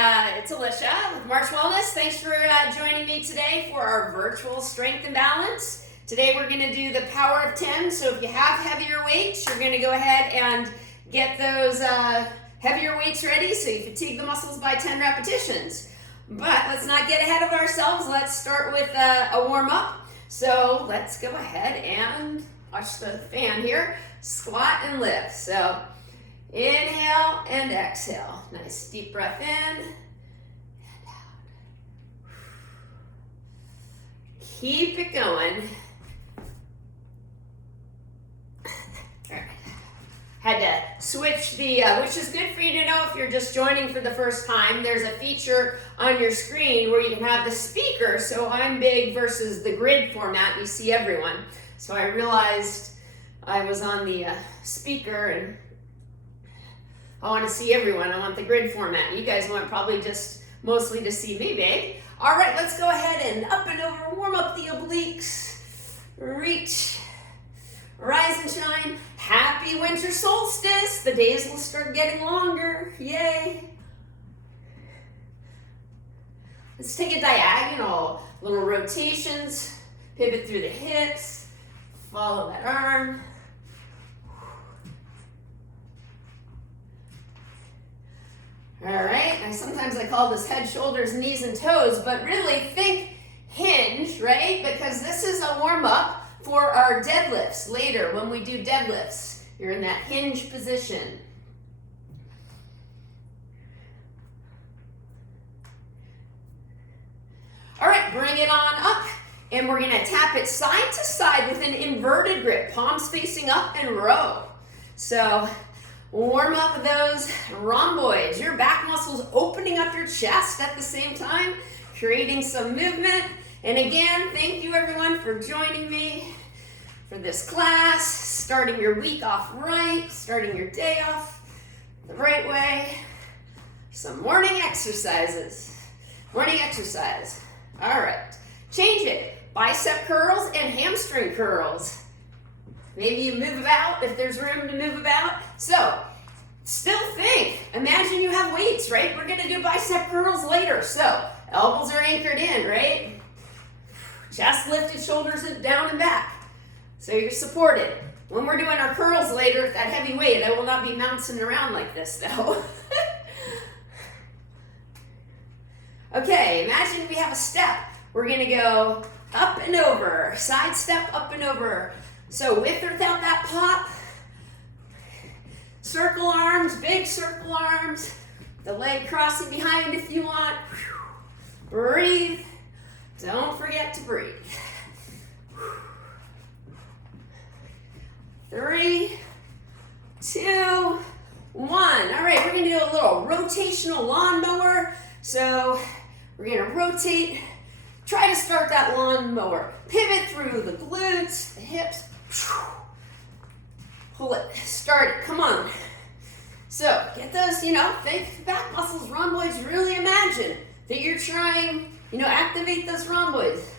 it's Alicia with March Wellness. Thanks for joining me today for our virtual strength and balance. Today we're going to do the power of 10. So if you have heavier weights, you're going to go ahead and get those heavier weights ready so you fatigue the muscles by 10 repetitions. But let's not get ahead of ourselves. Let's start with a warm-up. So let's go ahead and watch the fan here. Squat and lift. So inhale and exhale. Nice deep breath in and out. Keep it going. All right. Had to switch the, which is good for you to know if you're just joining for the first time. There's a feature on your screen where you can have the speaker. So I'm big versus the grid format. You see everyone. So I realized I was on the speaker and I want to see everyone. I want the grid format. You guys want probably just mostly to see me big. All right, let's go ahead and up and over, warm up the obliques. Reach, rise and shine. Happy winter solstice. The days will start getting longer. Yay. Let's take a diagonal, little rotations, pivot through the hips, follow that arm. All right, sometimes I call this head, shoulders, knees, and toes, but really think hinge, right? Because this is a warm-up for our deadlifts later when we do deadlifts. You're in that hinge position. All right, bring it on up, and we're gonna tap it side to side with an inverted grip, palms facing up and row. So warm up those rhomboids, your back muscles opening up your chest at the same time, creating some movement. And again, thank you everyone for joining me for this class, starting your week off right, starting your day off the right way. Some morning exercises. Morning exercise. All right, change it. Bicep curls and hamstring curls. Maybe you move about if there's room to move about. So, still think. Imagine you have weights, right? We're going to do bicep curls later. So, elbows are anchored in, right? Chest lifted, shoulders down and back. So you're supported. When we're doing our curls later, that heavy weight, I will not be bouncing around like this, though. Okay, imagine we have a step. We're going to go up and over, side step, up and over. So with or without that pop, circle arms, big circle arms, the leg crossing behind if you want. Breathe. Don't forget to breathe. 3, 2, 1. All right, we're gonna do a little rotational lawnmower. So we're gonna rotate. Try to start that lawnmower. Pivot through the glutes, the hips. Pull it, start it, come on. So get those, big back muscles, rhomboids. Really imagine that you're trying, activate those rhomboids.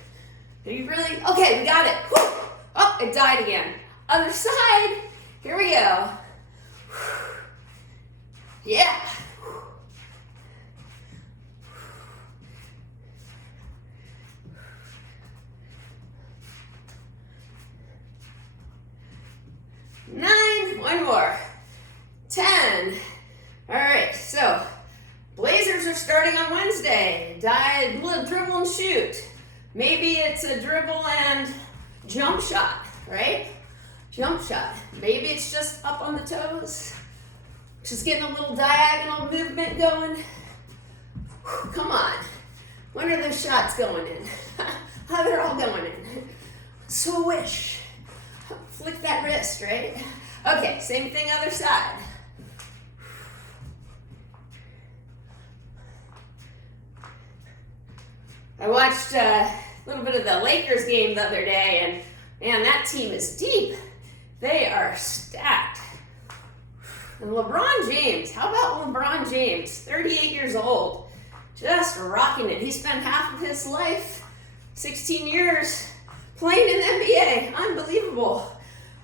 Are you really? Okay, we got it. Whew. Oh, it died again. Other side. Here we go. Yeah. 9, one more. 10. All right, so Blazers are starting on Wednesday. Dribble and shoot. Maybe it's a dribble and jump shot, right? Jump shot. Maybe it's just up on the toes. Just getting a little diagonal movement going. Whew, come on. When are those shots going in? How they're all going in. Swish. Flick that wrist, right? Okay, same thing other side. I watched a little bit of the Lakers game the other day, and man, that team is deep. They are stacked. And LeBron James, how about LeBron James? 38 years old, just rocking it. He spent half of his life, 16 years, playing in the NBA. Unbelievable.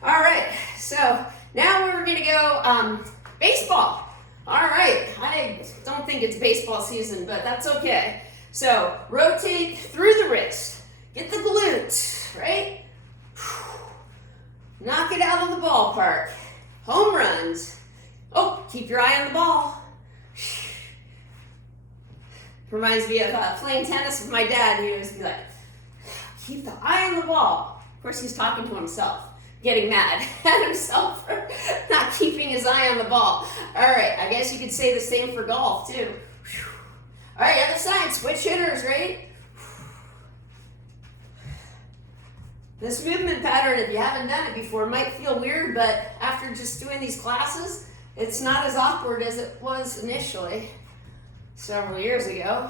All right, so now we're gonna go baseball. All right, I don't don't think it's baseball season, but that's okay. So rotate through the wrist. Get the glutes, right? Knock it out of the ballpark. Home runs. Oh, keep your eye on the ball. Reminds me of playing tennis with my dad. He was like, keep the eye on the ball. Of course, he's talking to himself, getting mad at himself for not keeping his eye on the ball. All right, I guess you could say the same for golf, too. All right, other side, switch hitters, right? This movement pattern, if you haven't done it before, might feel weird, but after just doing these classes, it's not as awkward as it was initially several years ago.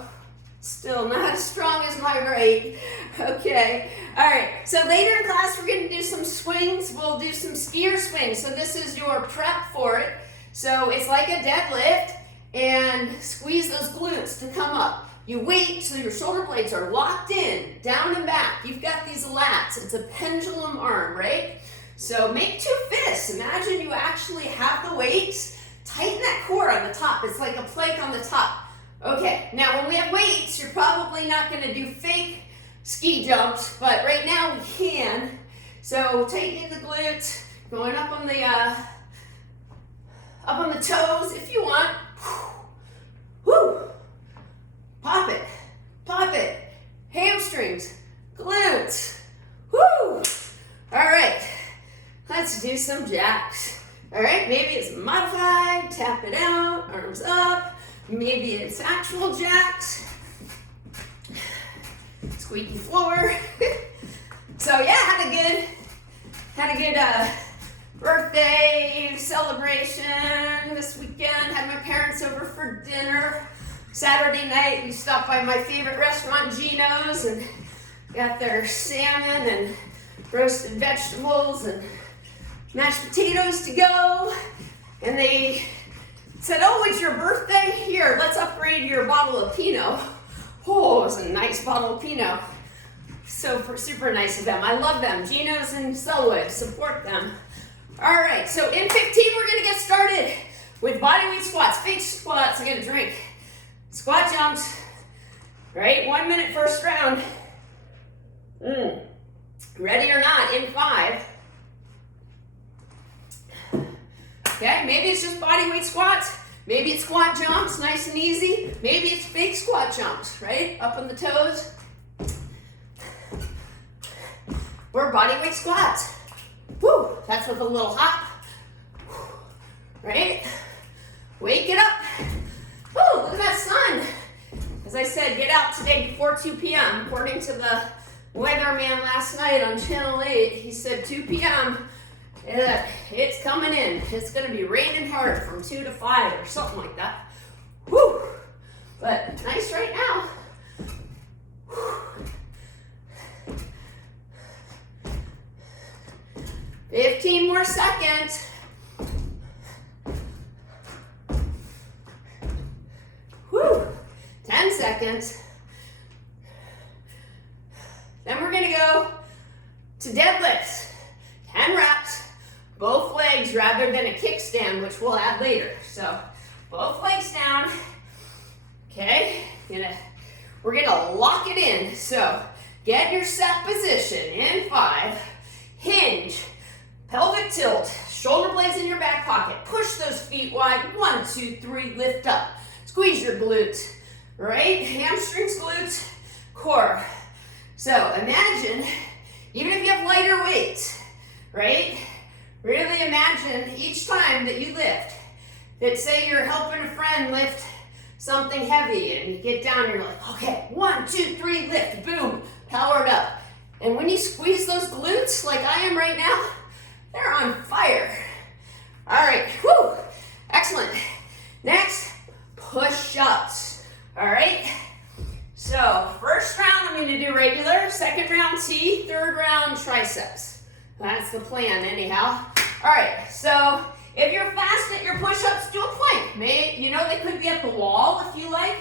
Still not as strong as my right. Okay, all right, so later in class, we're gonna do some swings. We'll do some skier swings. So this is your prep for it. So it's like a deadlift, and squeeze those glutes to come up. You wait till your shoulder blades are locked in, down and back. You've got these lats. It's a pendulum arm, right? So make two fists. Imagine you actually have the weights. Tighten that core on the top. It's like a plank on the top. Okay, now when we have weights, you're probably not gonna do fake ski jumps, but right now we can. So tightening the glutes, going up on the toes if you want. Woo! Pop it, pop it. Hamstrings, glutes. Woo! All right, let's do some jacks. All right, maybe it's modified, tap it out, arms up. Maybe it's actual jacks. Squeaky floor. So yeah, had a good birthday celebration this weekend. Had my parents over for dinner. Saturday night, we stopped by my favorite restaurant, Gino's, and got their salmon and roasted vegetables and mashed potatoes to go. And they said, oh, it's your birthday? Here, let's upgrade your bottle of Pinot. Oh, it was a nice bottle of Pinot. So super nice of them. I love them. Gino's and Selwood, support them. All right, so in 15, we're gonna get started with bodyweight squats, fake squats. I got a drink. Squat jumps, right? 1 minute first round. Ready or not, in 5. Okay, maybe it's just body weight squats. Maybe it's squat jumps, nice and easy. Maybe it's fake squat jumps, right? Up on the toes. Or body weight squats. Woo, that's with a little hop. Right? Wake it up. Woo, look at that sun. As I said, get out today before 2 p.m. According to the weatherman last night on Channel 8, he said 2 p.m. It's coming in. It's going to be raining hard from 2 to 5 or something like that. Woo! But nice right now. Whew. 15 more seconds. Whew. 10 seconds. Then we're going to go to deadlifts. 10 reps. Both legs rather than a kickstand, which we'll add later. So both legs down. Okay, we're gonna lock it in. So get your set position in 5. Hinge, pelvic tilt, shoulder blades in your back pocket. Push those feet wide. 1, 2, 3, lift up. Squeeze your glutes, right? Hamstrings, glutes, core. So imagine, even if you have lighter weights, right? Really imagine each time that you lift, that say you're helping a friend lift something heavy and you get down and you're like, okay, 1, 2, 3, lift, boom, powered up. And when you squeeze those glutes like I am right now, they're on fire. All right, whew, excellent. Next, push-ups, all right? So first round I'm gonna do regular, second round T, third round triceps. That's the plan anyhow. All right, so if you're fast at your push-ups, do a plank. They could be at the wall if you like.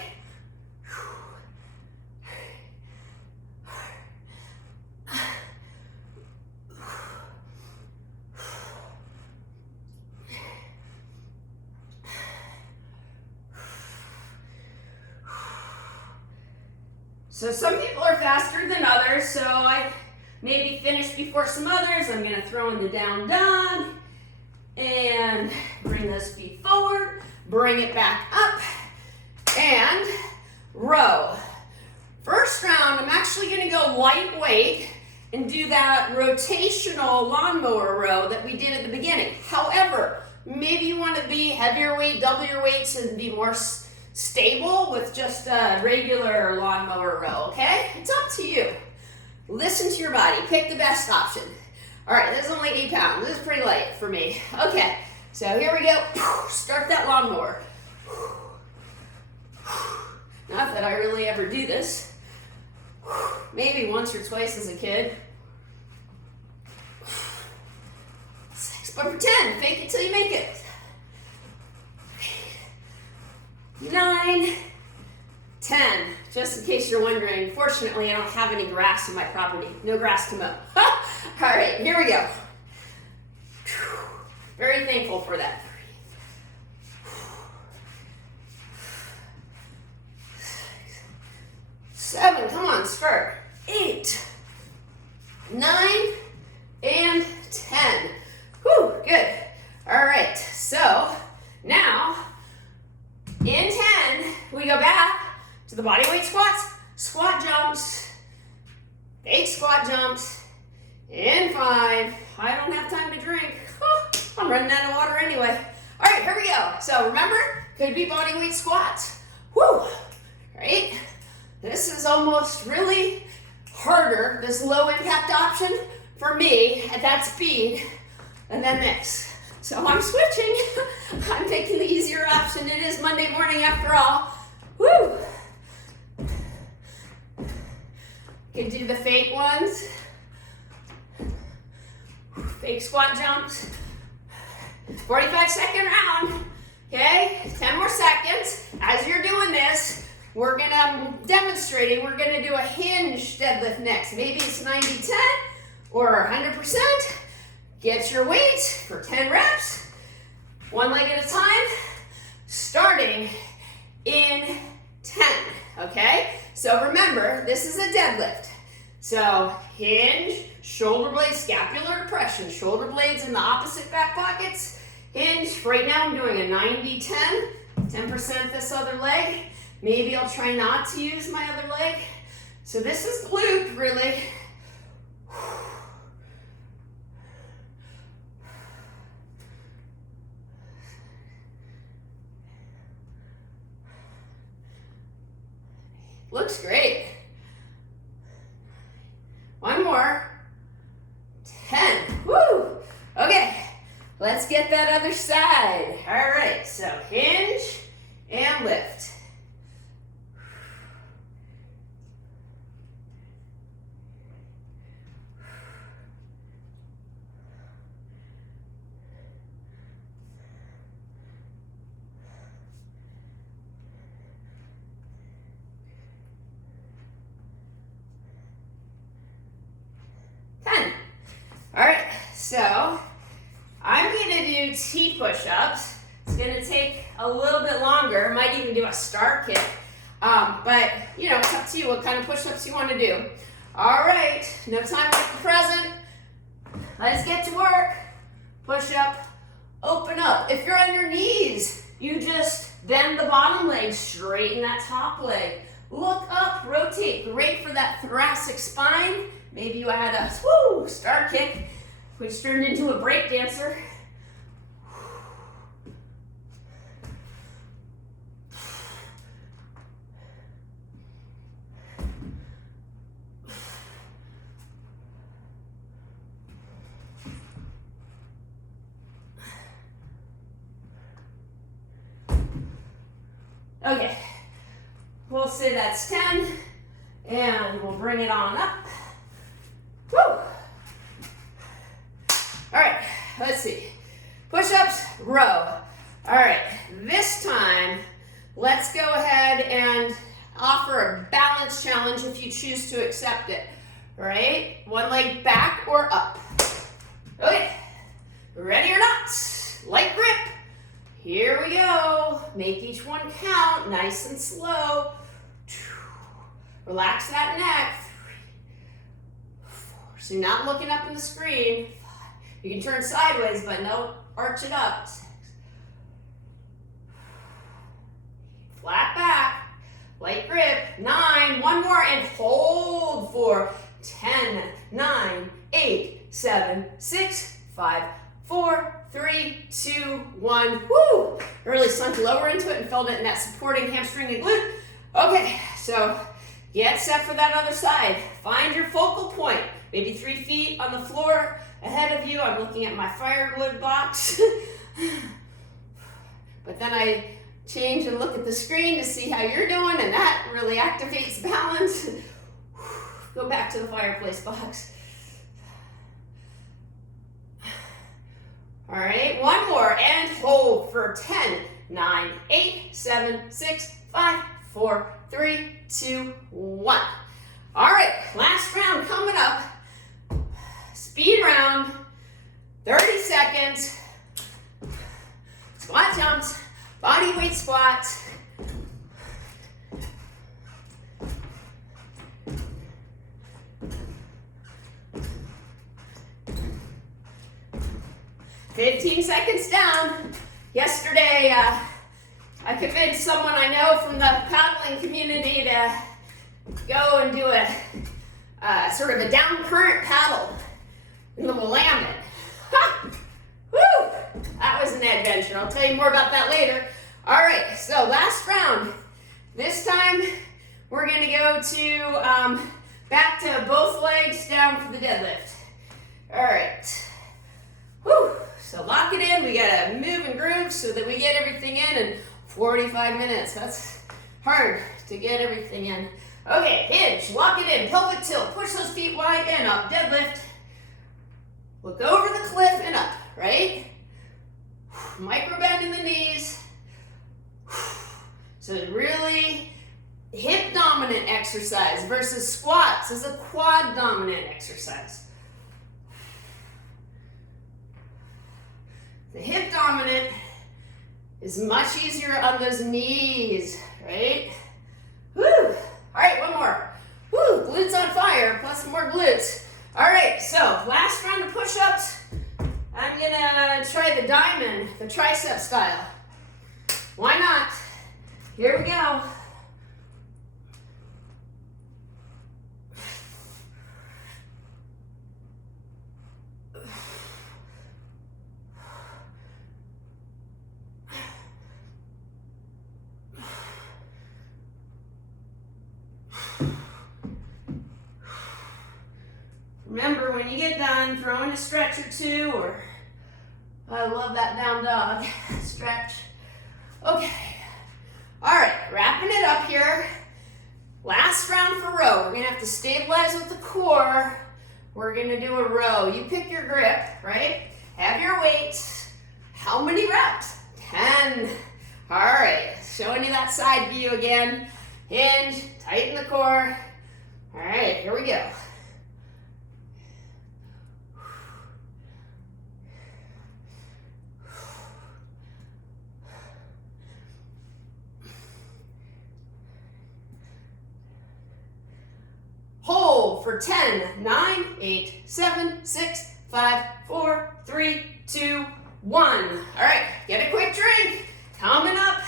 So some people are faster than others, so I maybe finish before some others. I'm gonna throw in the down dog and bring those feet forward, bring it back up, and row. First round, I'm actually gonna go lightweight and do that rotational lawnmower row that we did at the beginning. However, maybe you wanna be heavier weight, double your weights, and be more stable with just a regular lawnmower row, okay? It's up to you. Listen to your body, pick the best option. All right, this is only 8 pounds. This is pretty light for me. Okay, so here we go. Start that lawnmower. Not that I really ever do this. Maybe once or twice as a kid. 6, but pretend, fake it till you make it. 9, 10. Just in case you're wondering, fortunately I don't have any grass in my property. No grass to mow. All right, here we go. Very thankful for that. 7, come on, start. 8, 9, and 10. Whew, good. All right, so now in 10, we go back to the body weight squats, squat jumps, fake squat jumps. In 5, I don't have time to drink. I'm running out of water anyway. All right, here we go. So remember, could be body weight squats. Woo, right? This is almost really harder, this low impact option for me at that speed, and then this. So I'm switching. I'm taking the easier option. It is Monday morning after all. Woo! Can do the fake ones. Fake squat jumps. 45-second round. Okay, 10 more seconds. As you're doing this, we're demonstrating, we're gonna do a hinge deadlift next. Maybe it's 90-10 or 100%. Get your weight for 10 reps, one leg at a time, starting in 10, okay? So remember, this is a deadlift. So hinge, shoulder blades, scapular depression, shoulder blades in the opposite back pockets, hinge. Right now I'm doing a 90-10, 10% this other leg. Maybe I'll try not to use my other leg. So this is glute, really. Looks great. One more. 10. Woo! Okay, let's get that other side. All right, so hinge and lift. All right, so I'm gonna do T push-ups. It's gonna take a little bit longer. Might even do a star kick, but you know, it's up to you what kind of push-ups you wanna do. All right, no time like the present. Let's get to work. Push up, open up. If you're on your knees, you just bend the bottom leg, straighten that top leg. Look up, rotate, great for that thoracic spine. Maybe you had a star kick, which turned into a break dancer. Okay, we'll say that's 10, and we'll bring it on up. Woo! All right, let's see. Push-ups, row. All right, this time, let's go ahead and offer a balance challenge if you choose to accept it. All right, one leg back or up. Okay, ready or not? Light grip. Here we go. Make each one count, nice and slow. Relax that neck. 3, 4. So you're not looking up in the screen. 5. You can turn sideways, but no, arch it up. 6. Flat back. Light grip. 9. One more and hold for 10, 9, 8, 7, 6, 5, 4, 3, 2, 1. Woo! Really sunk lower into it and felt it in that supporting hamstring and glute. Okay, so get set for that other side. Find your focal point. Maybe 3 feet on the floor ahead of you. I'm looking at my firewood box. But then I change and look at the screen to see how you're doing, and that really activates balance. Go back to the fireplace box. All right, one more and hold for 10, 9, 8, 7, 6, 5, 4, 3, 2, 1. All right, last round coming up. Speed round, 30 seconds. Squat jumps, body weight squats. "15 seconds down." Yesterday, I convinced someone I know from the paddling community to go and do a sort of a down current paddle in the Willamette. Ha! Woo! That was an adventure. I'll tell you more about that later. All right, so last round. This time, we're gonna go to back to both legs down for the deadlift. All right. Whew. So lock it in. We gotta move and groove so that we get everything in 45 minutes. That's hard to get everything in. Okay, hinge, lock it in, pelvic tilt, push those feet wide and up, deadlift. Look over the cliff and up, right? Micro bend in the knees. So really hip dominant exercise versus squats is a quad dominant exercise. The hip dominant is much easier on those knees, right? Woo! All right, one more. Woo! Glutes on fire, plus more glutes. All right, so last round of push-ups. I'm gonna try the diamond, the tricep style. Why not? Here we go. Remember, when you get done, throw in a stretch or two, or I love that down dog stretch. Okay. All right, wrapping it up here. Last round for row. We're gonna have to stabilize with the core. We're gonna do a row. You pick your grip, right? Have your weights. How many reps? 10. All right, showing you that side view again. Hinge, tighten the core. All right, here we go. Hold for 10, 9, 8, 7, 6, 5, 4, 3, 2, 1. All right, get a quick drink. Coming up,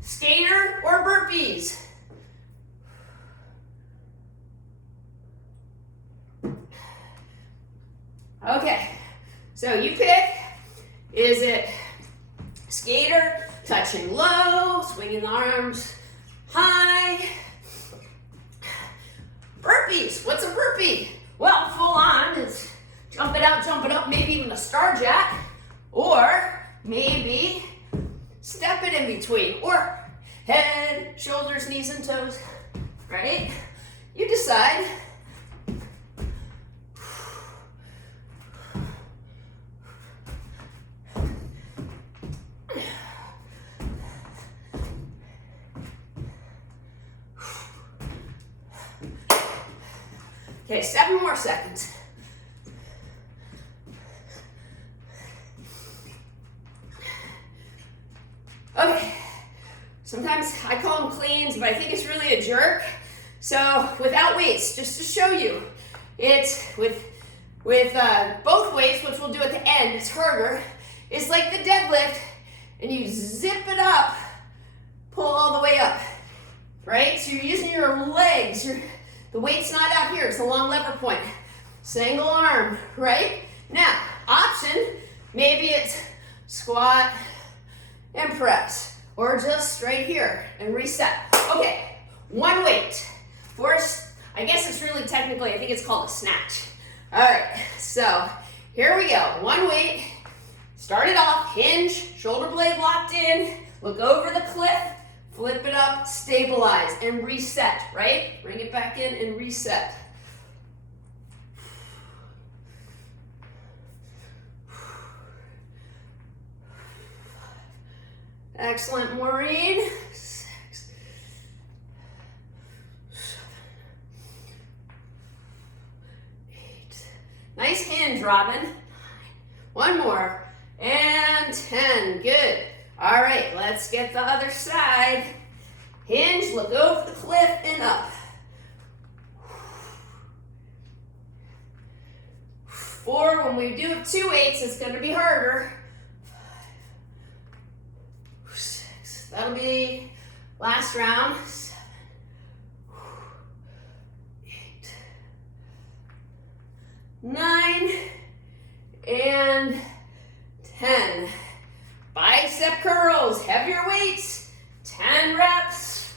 skater or burpees. Okay, so you pick. Is it skater, touching low, swinging the arms high? Burpees, what's a burpee? Well, full on is jump it out, jump it up, maybe even a star jack, or maybe step it in between, or head, shoulders, knees, and toes, right? You decide. Okay, 7 more seconds. Okay, sometimes I call them cleans, but I think it's really a jerk So without weights, just to show you, it's with both weights, which we'll do at the end, it's harder. It's like the deadlift, and you zip it up, pull all the way up, right? So you're using your legs, the weight's not out here, it's a long lever point. Single arm, right? Now, option, maybe it's squat and press, or just right here and reset. Okay, one weight. First, I guess it's really technically, I think it's called a snatch. All right, so here we go. One weight, start it off, hinge, shoulder blade locked in, look over the cliff, flip it up, stabilize, and reset, right? Bring it back in and reset. Excellent, Maureen. 6, 7, 8. Nice hinge, Robin. 9. One more. And 10. Good. All right, let's get the other side. Hinge, look over the cliff and up. 4. When we do 2 weights, it's going to be harder. That'll be last round. 7, 8, 9, and 10. Bicep curls, heavier weights, 10 reps.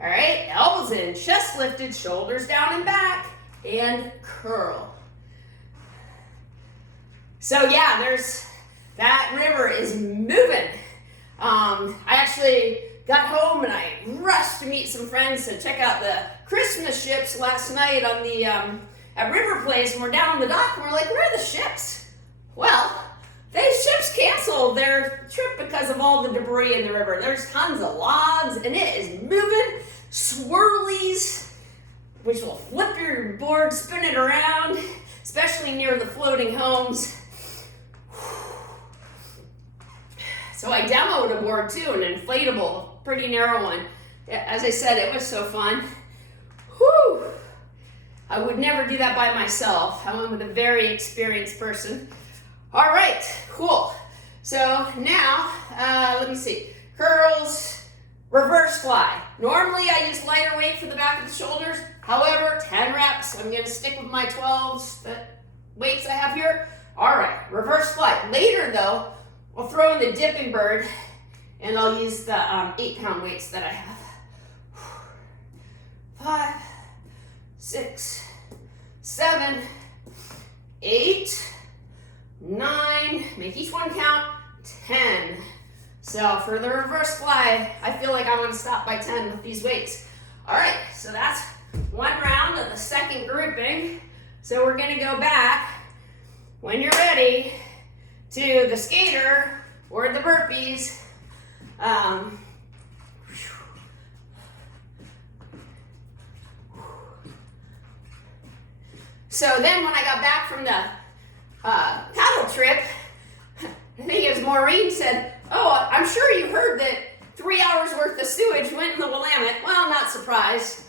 All right, elbows in, chest lifted, shoulders down and back, and curl. So yeah, that river is moving. I actually got home and I rushed to meet some friends to check out the Christmas ships last night on the at River Place, and we're down on the dock and we're like, where are the ships? Well, these ships canceled their trip because of all the debris in the river. There's tons of logs and it is moving, swirlies, which will flip your board, spin it around, especially near the floating homes. So I demoed a board too, an inflatable, pretty narrow one. As I said, it was so fun. Whew. I would never do that by myself. I went with a very experienced person. All right, cool. So now, let me see. Curls, reverse fly. Normally I use lighter weight for the back of the shoulders. However, 10 reps. I'm gonna stick with my 12s, the weights I have here. All right, reverse fly. Later though, I'll throw in the dipping bird, and I'll use the 8-pound weights that I have. 5, 6, 7, 8, 9, make each one count, 10. So for the reverse fly, I feel like I want to stop by 10 with these weights. All right, so that's one round of the second grouping. So we're gonna go back, when you're ready, to the skater or the burpees. So then when I got back from the paddle trip, I think it was Maureen said, oh, I'm sure you heard that 3 hours worth of sewage went in the Willamette. Well, not surprised.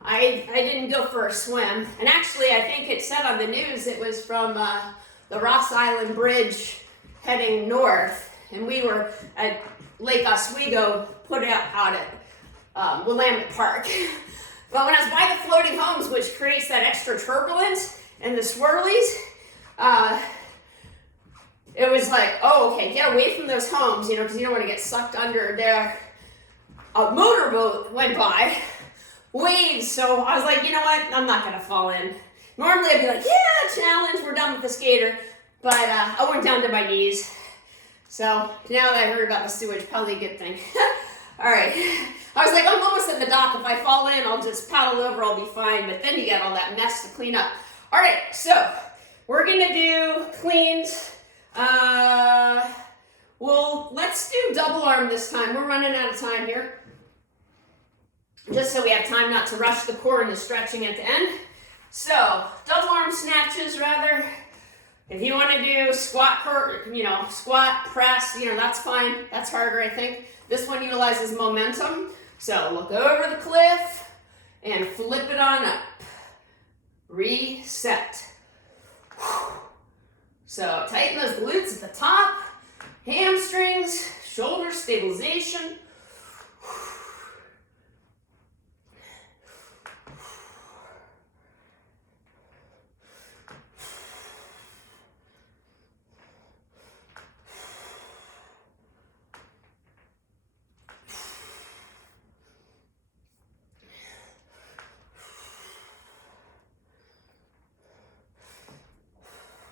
I didn't go for a swim. And actually, I think it said on the news it was from the Ross Island Bridge heading north, and we were at Lake Oswego, put out at Willamette Park. But when I was by the floating homes, which creates that extra turbulence and the swirlies, it was like, oh, okay, get away from those homes, because you don't want to get sucked under there. A motorboat went by, waves, so I was like, you know what, I'm not going to fall in. Normally I'd be like, yeah, challenge, we're done with the skater. But I went down to my knees. So now that I heard about the sewage, probably a good thing. All right. I was like, I'm almost at the dock. If I fall in, I'll just paddle over, I'll be fine. But then you got all that mess to clean up. All right, so we're going to do cleans. Well, let's do double arm this time. We're running out of time here. Just so we have time not to rush the core and the stretching at the end. So, double arm snatches rather. If you want to do squat, squat, press, that's fine. That's harder, I think. This one utilizes momentum. So look over the cliff and flip it on up. Reset. So tighten those glutes at the top, hamstrings, shoulder stabilization.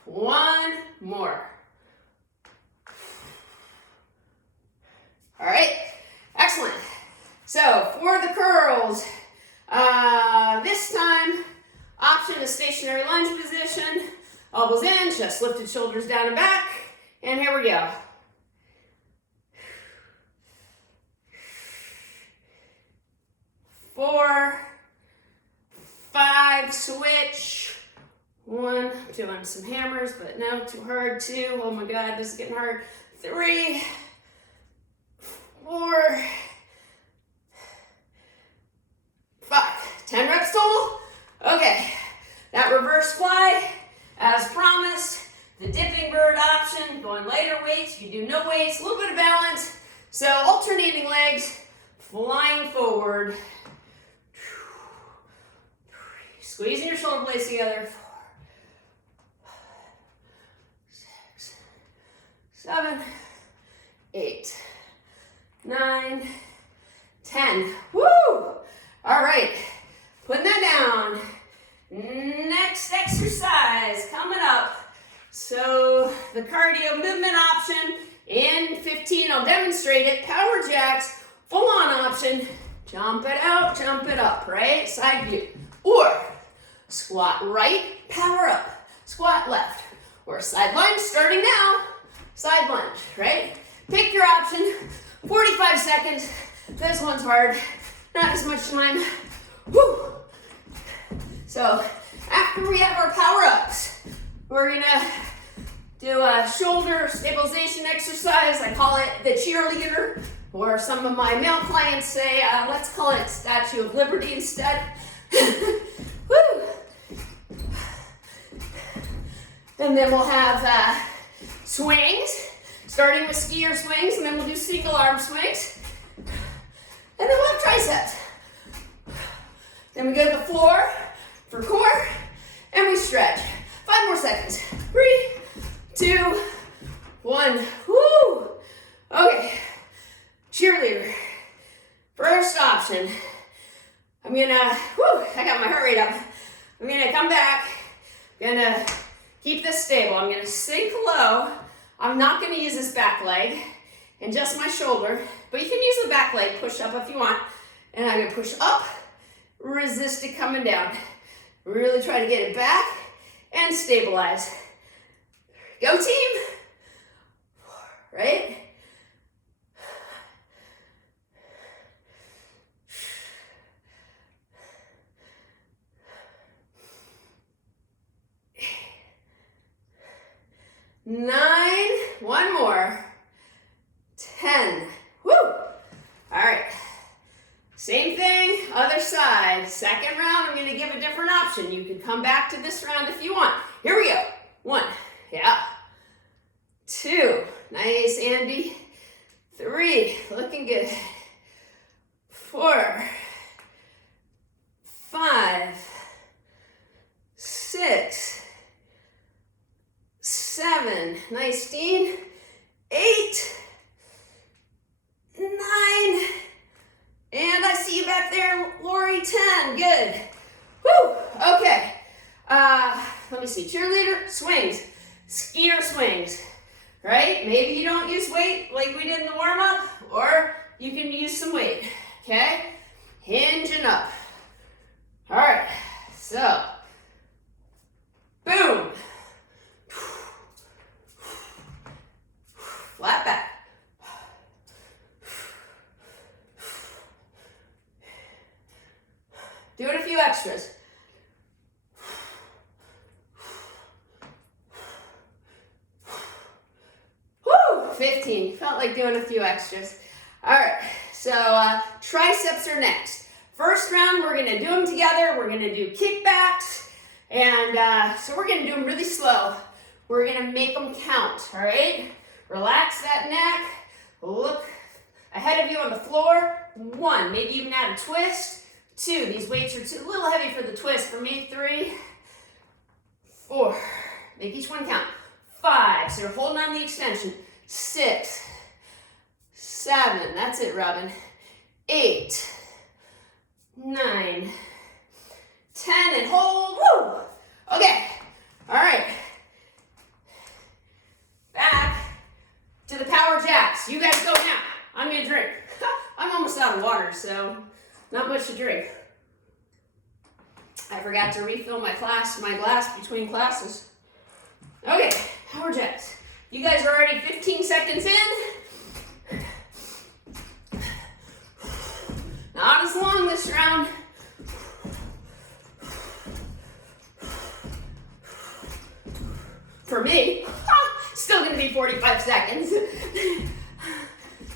One more. All right, excellent. So for the curls, this time, option is stationary lunge position, elbows in, chest lifted, shoulders down and back, and here we go. 4, 5, switch. 1, doing some hammers, but no, too hard. 2, oh my God, this is getting hard. 3, 4, 5, 10 reps total. Okay, that reverse fly, as promised, the dipping bird option, going lighter weights, you do no weights, a little bit of balance. So alternating legs, flying forward. Squeezing your shoulder blades together. 6, 7, 8, 9, 10. Woo! All right, putting that down. Next exercise coming up. So the cardio movement option in 15, I'll demonstrate it. Power jacks, full on option. Jump it out, jump it up, right? Side view. Or squat right, power up. Squat left. Or side lunge, starting now. Side lunge, right? Pick your option. 45 seconds. This one's hard. Not as much time. Whew. So after we have our power ups, we're gonna do a shoulder stabilization exercise. I call it the cheerleader, or some of my male clients say, let's call it Statue of Liberty instead. Woo. And then we'll have swings, starting with skier swings, and then we'll do single arm swings. And then we'll have triceps. Then we go to the floor for core, and we stretch. 5 more seconds. 3, 2, 1. Woo! Okay, cheerleader. First option. I'm gonna, I got my heart rate up. I'm gonna come back, gonna keep this stable. I'm gonna sink low. I'm not gonna use this back leg and just my shoulder, but you can use the back leg, push up if you want. And I'm gonna push up, resist it coming down. Really try to get it back and stabilize. Go team, right? Nine, one more, 10, woo! All right, same thing, other side. Second round, I'm gonna give a different option. You can come back to this round if you want. Here we go. 1, yeah. 2, nice, Andy. 3, looking good. 4, 5, 6, 7, nice, Dean. 8, 9, and I see you back there, Lori. 10, good. Woo, okay. Let me see, cheerleader, swings, skier swings, right? Maybe you don't use weight like we did in the warm-up, or you can use some weight, okay? Hinging up. All right, so, boom. Flat back. Doing a few extras. Woo, 15. Felt like doing a few extras. All right, so So triceps are next. First round, we're gonna do them together. We're gonna do kickbacks. And so we're gonna do them really slow. We're gonna make them count, all right? Relax that neck. Look ahead of you on the floor. 1, maybe even add a twist. 2, these weights are a little heavy for the twist. For me, 3, 4, make each one count. 5, so you're holding on the extension. 6, 7, that's it, Robin. 8, 9, 10, and hold, woo! Okay, all right. Back to the power jacks. You guys go now. I'm gonna drink. I'm almost out of water, so not much to drink. I forgot to refill my glass between classes. Okay, power jacks. You guys are already 15 seconds in. Not as long this round. For me, still gonna be 45 seconds.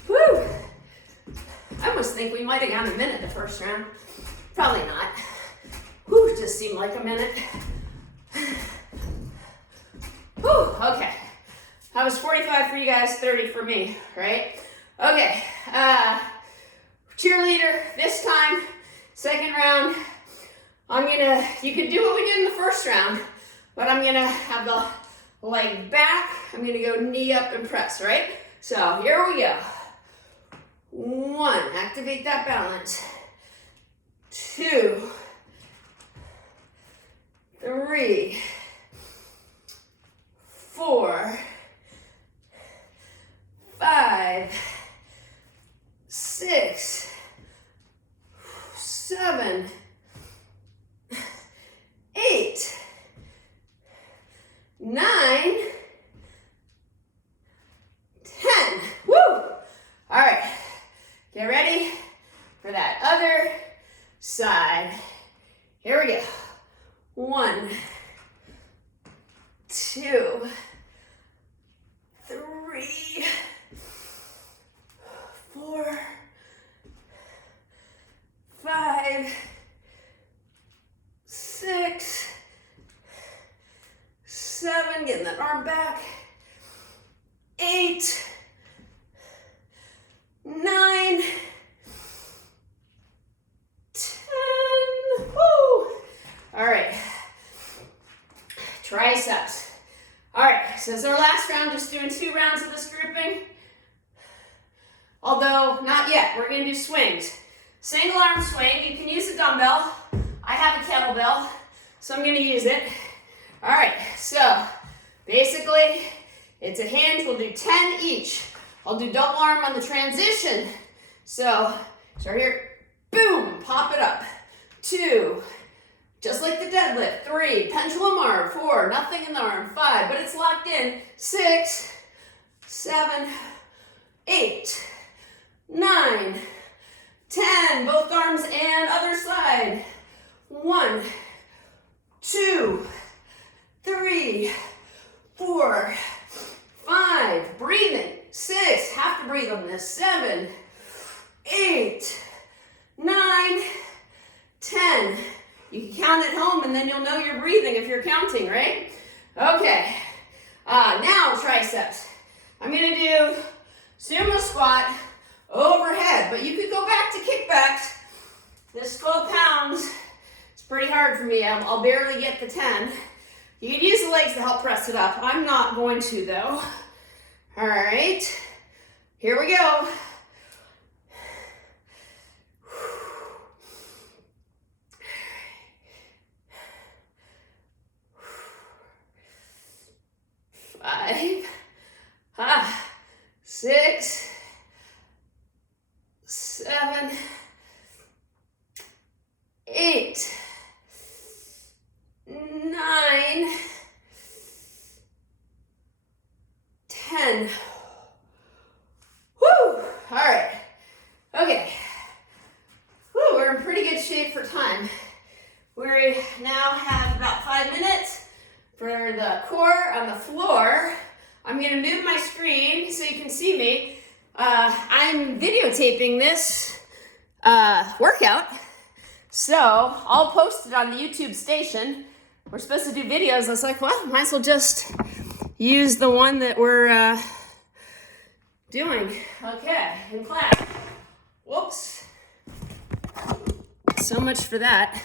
Woo! I almost think we might have gone a minute the first round. Probably not. Whew, it just seemed like a minute. Whew, okay. That was 45 for you guys, 30 for me, right? Okay, cheerleader, this time, second round, you can do what we did in the first round, but I'm gonna have the leg back, I'm gonna go knee up and press, right? So here we go. 1, activate that balance. 2, 3, 4, 5, 6, 7, 8, 9, 10. Woo! All right, get ready for that other side. Here we go. 1, 2, 3, 4, 5, 6, 7, getting that arm back. 8, 9, 10. Woo! All right. Triceps. All right, so it's our last round, just doing 2 rounds of this grouping. Although, not yet, we're gonna do swings. Single arm swing, you can use a dumbbell. I have a kettlebell, so I'm gonna use it. All right, so basically, it's a hinge, we'll do 10 each. I'll do double arm on the transition. So start here, boom, pop it up. 2, just like the deadlift. 3, pendulum arm. 4, nothing in the arm. 5, but it's locked in. 6, 7, 8, 9, 10, both arms and other side. 1, 2, 3, 4, 5, breathing. 6, have to breathe on this. 7, 8, 9, 10. You can count at home and then you'll know you're breathing if you're counting, right? Okay, now triceps. I'm gonna do sumo squat overhead, but you could go back to kickbacks. This 12 pounds, it's pretty hard for me. I'll barely get the 10. You can use the legs to help press it up. I'm not going to though. All right, here we go. Five, 6, 7, 8, 9, 10. Woo! All right. Okay. Woo, we're in pretty good shape for time. We now have about 5 minutes for the core on the floor. I'm gonna move my screen so you can see me. I'm videotaping videotaping this workout, so I'll post it on the YouTube station. We're supposed to do videos. I was like, well, might as well just use the one that we're doing. Okay, in class. Whoops. So much for that.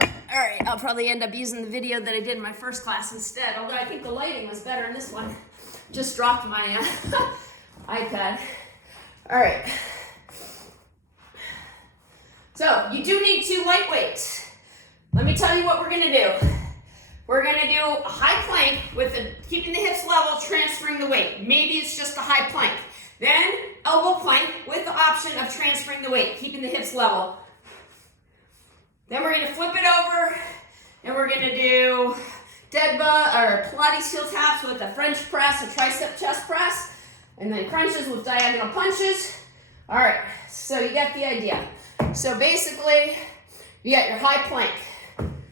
All right, I'll probably end up using the video that I did in my first class instead, although I think the lighting was better in this one. Just dropped my iPad. All right. So you do need 2 light weights. Let me tell you what we're gonna do. We're gonna do a high plank with keeping the hips level, transferring the weight. Maybe it's just a high plank. Then elbow plank with the option of transferring the weight, keeping the hips level. Then we're gonna flip it over and we're gonna do dead bug or Pilates heel taps with a French press, a tricep chest press, and then crunches with diagonal punches. All right, so you got the idea. So basically, you got your high plank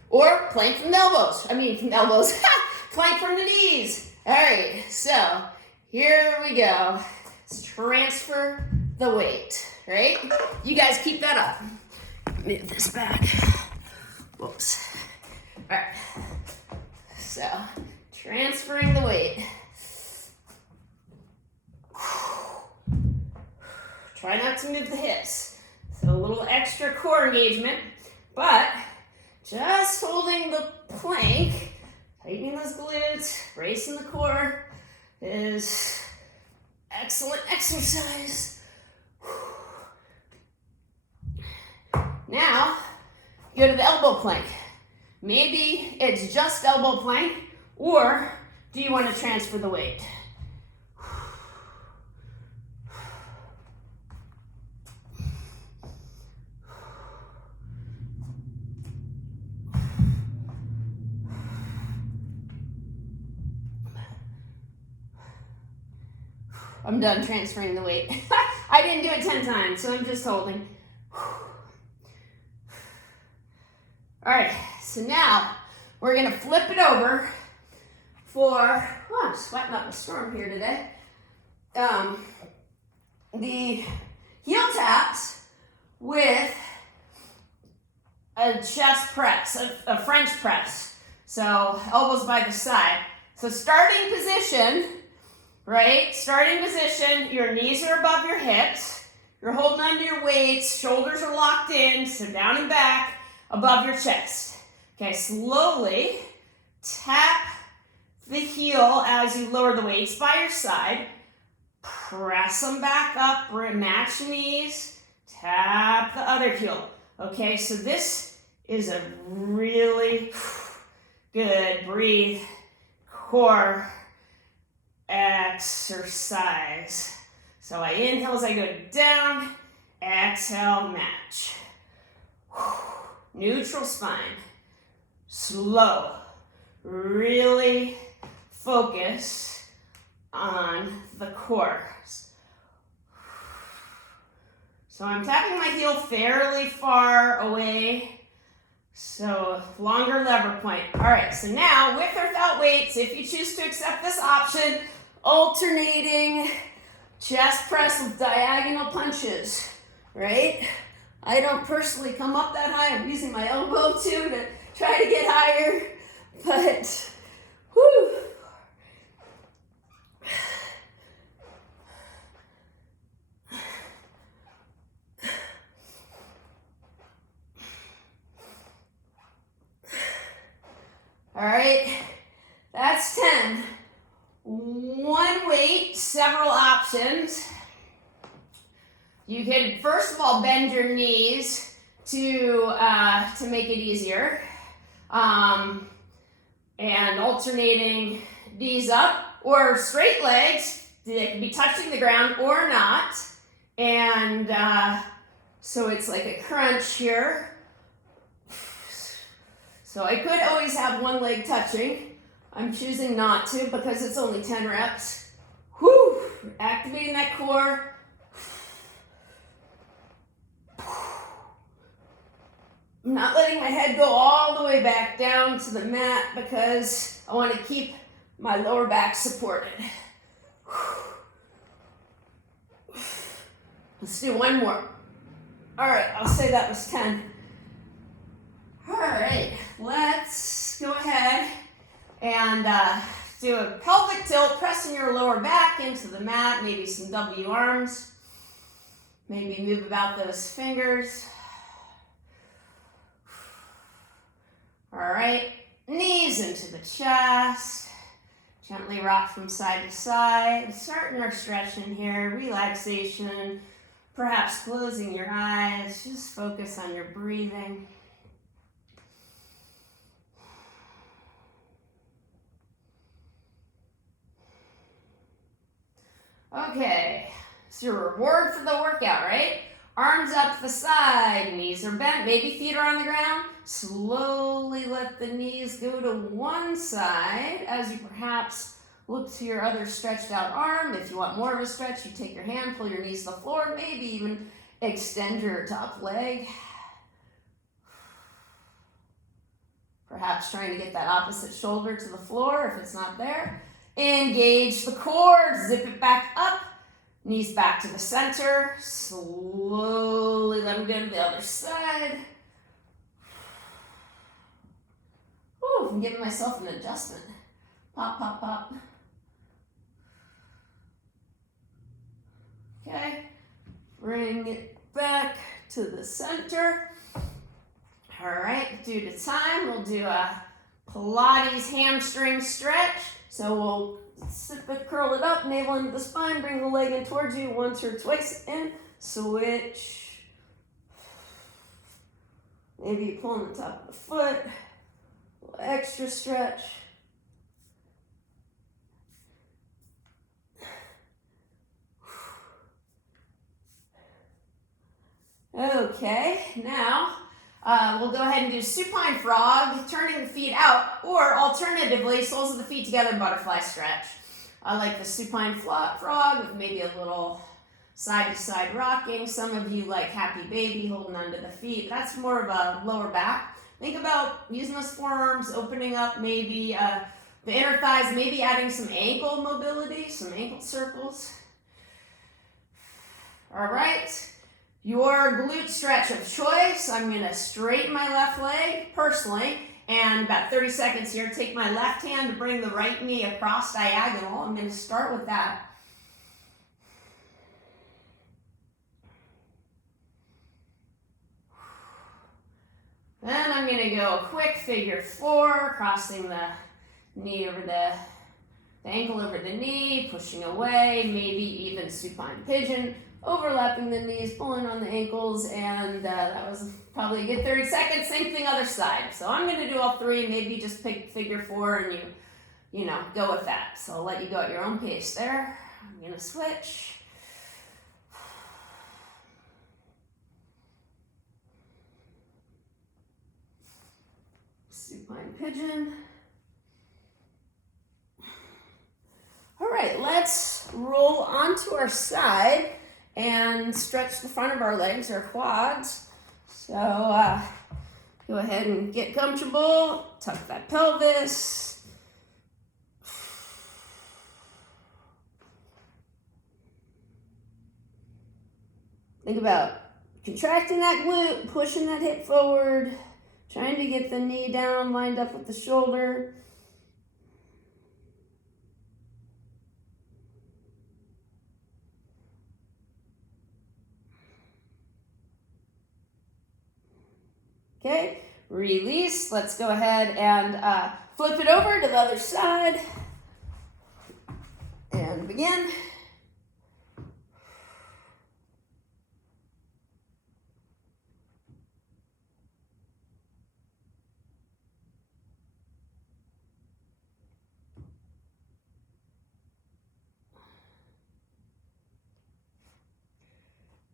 or plank from the elbows. Plank from the knees. All right, so here we go. Let's transfer the weight, right? You guys keep that up. Move this back. Whoops. All right. So, transferring the weight. Try not to move the hips. So a little extra core engagement, but just holding the plank, tightening those glutes, bracing the core is excellent exercise. Now, go to the elbow plank. Maybe it's just elbow plank, or do you want to transfer the weight? I'm done transferring the weight. I didn't do it 10 times, so I'm just holding. All right, so now we're gonna flip it over for, I'm sweating up a storm here today. The heel taps with a chest press, a French press. So elbows by the side. So starting position, right? Starting position, your knees are above your hips. You're holding onto your weights, shoulders are locked in, so down and back, above your chest. Okay, slowly tap the heel as you lower the weights by your side. Press them back up, match knees, tap the other heel. Okay, so this is a really good breathe core exercise. So I inhale as I go down, exhale, match. Neutral spine. Slow. Really focus on the core. So I'm tapping my heel fairly far away. So longer lever point. All right, so now with or without weights, if you choose to accept this option, alternating chest press with diagonal punches, right? I don't personally come up that high. I'm using my elbow too to try to get higher, but whew. All right, that's 10. One weight, several options. You can, first of all, bend your knees to make it easier. And alternating knees up, or straight legs, they can be touching the ground or not. And so it's like a crunch here. So I could always have one leg touching. I'm choosing not to because it's only 10 reps. Whew, activating that core. I'm not letting my head go all the way back down to the mat because I want to keep my lower back supported. Let's do one more. All right, I'll say that was 10. All right, let's go ahead and do a pelvic tilt, pressing your lower back into the mat, maybe some W arms. Maybe move about those fingers. All right, knees into the chest. Gently rock from side to side. Starting our stretching here, relaxation. Perhaps closing your eyes. Just focus on your breathing. Okay, it's your reward for the workout, right? Arms up the side, knees are bent, maybe feet are on the ground. Slowly let the knees go to one side as you perhaps look to your other stretched out arm. If you want more of a stretch, you take your hand, pull your knees to the floor, maybe even extend your top leg. Perhaps trying to get that opposite shoulder to the floor if it's not there. Engage the core, zip it back up, knees back to the center. Slowly let them go to the other side. Ooh, I'm giving myself an adjustment. Pop, pop, pop. Okay, bring it back to the center. All right, due to time, we'll do a Pilates hamstring stretch. So we'll curl it up, navel into the spine, bring the leg in towards you once or twice, and switch. Maybe you pull on the top of the foot, a little extra stretch. Okay, now we'll go ahead and do supine frog, turning the feet out, or alternatively, soles of the feet together, butterfly stretch. I like the supine frog with maybe a little side-to-side rocking. Some of you like happy baby, holding onto the feet. That's more of a lower back. Think about using those forearms, opening up maybe the inner thighs, maybe adding some ankle mobility, some ankle circles. All right. Your glute stretch of choice, I'm going to straighten my left leg personally, and about 30 seconds here, take my left hand to bring the right knee across diagonal. I'm going to start with that. Then I'm going to go a quick figure four, crossing the knee over the ankle over the knee, pushing away, maybe even supine pigeon. Overlapping the knees, pulling on the ankles, and that was probably a good 30 seconds. Same thing other side. So I'm going to do all three, maybe just pick figure four and you know, go with that. So I'll let you go at your own pace there. I'm going to switch. Supine pigeon. All right, let's roll onto our side and stretch the front of our legs, our quads. So go ahead and get comfortable, tuck that pelvis. Think about contracting that glute, pushing that hip forward, trying to get the knee down, lined up with the shoulder. Okay, release. Let's go ahead and flip it over to the other side and begin.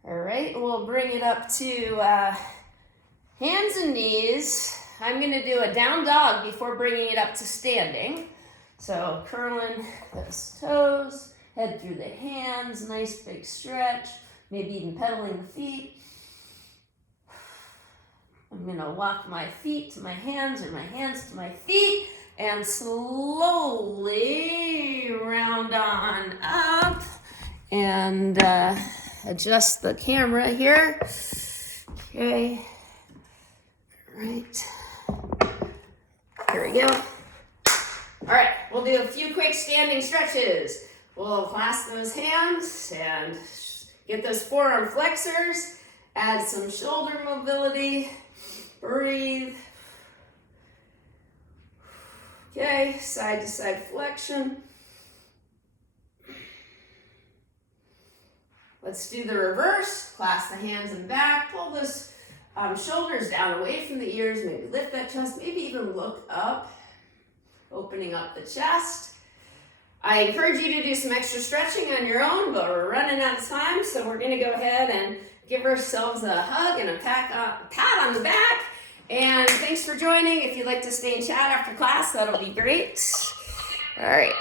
All right, we'll bring it up to hands and knees. I'm going to do a down dog before bringing it up to standing. So curling those toes, head through the hands, nice big stretch, maybe even pedaling the feet. I'm going to walk my feet to my hands or my hands to my feet and slowly round on up and adjust the camera here. Okay. All right. Here we go. All right, we'll do a few quick standing stretches. We'll clasp those hands and get those forearm flexors. Add some shoulder mobility. Breathe. Okay, side to side flexion. Let's do the reverse. Clasp the hands in back. Pull those shoulders down away from the ears. Maybe lift that chest. Maybe even look up. Opening up the chest. I encourage you to do some extra stretching on your own, but we're running out of time, so we're going to go ahead and give ourselves a hug and a pat on the back. And thanks for joining. If you'd like to stay and chat after class, that'll be great. All right.